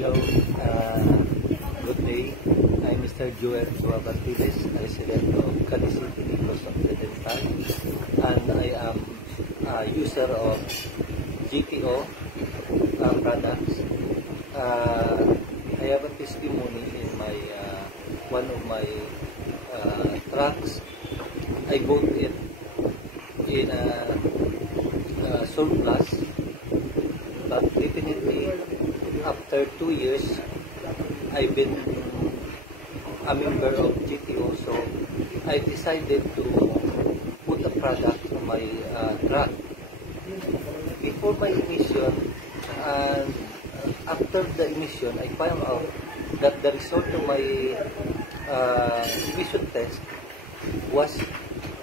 Hello, good day. I'm Mr. Joel Bastiles, resident of Cali City, Negros Occidental, and I am a user of GTO products. I have a testimony in my one of my trucks. I bought it in a surplus, but definitely after 2 years, I've been a member of GTO, so I decided to put a product on my truck. Before my emission and after the emission, I found out that the result of my emission test was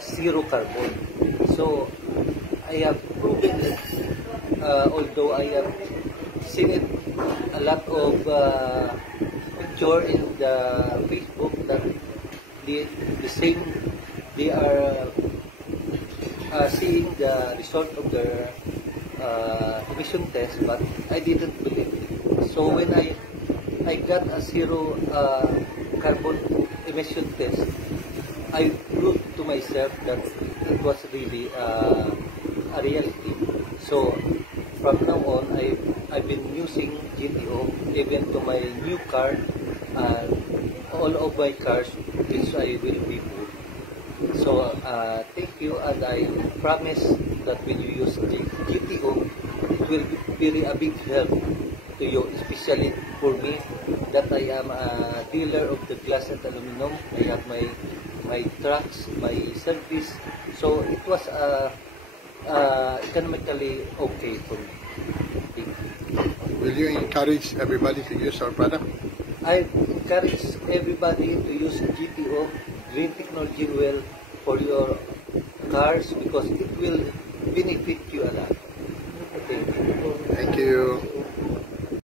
zero carbon. So I have proven it, although I have seen it a lot of picture in the Facebook that the same they are seeing the result of their emission test, but I didn't believe it. So when I got a zero carbon emission test, I proved to myself that it was really a reality. So from now on, I've been using GTO even to my new car and all of my cars which I will be moved. So thank you, and I promise that when you use GTO, it will be a big help to you, especially for me that I am a dealer of the glass and aluminum. I have my trucks, my service, so it was economically okay for me. Will you encourage everybody to use our product? I encourage everybody to use GTO, Green Technology Well, for your cars because it will benefit you a lot. Thank you. Thank you.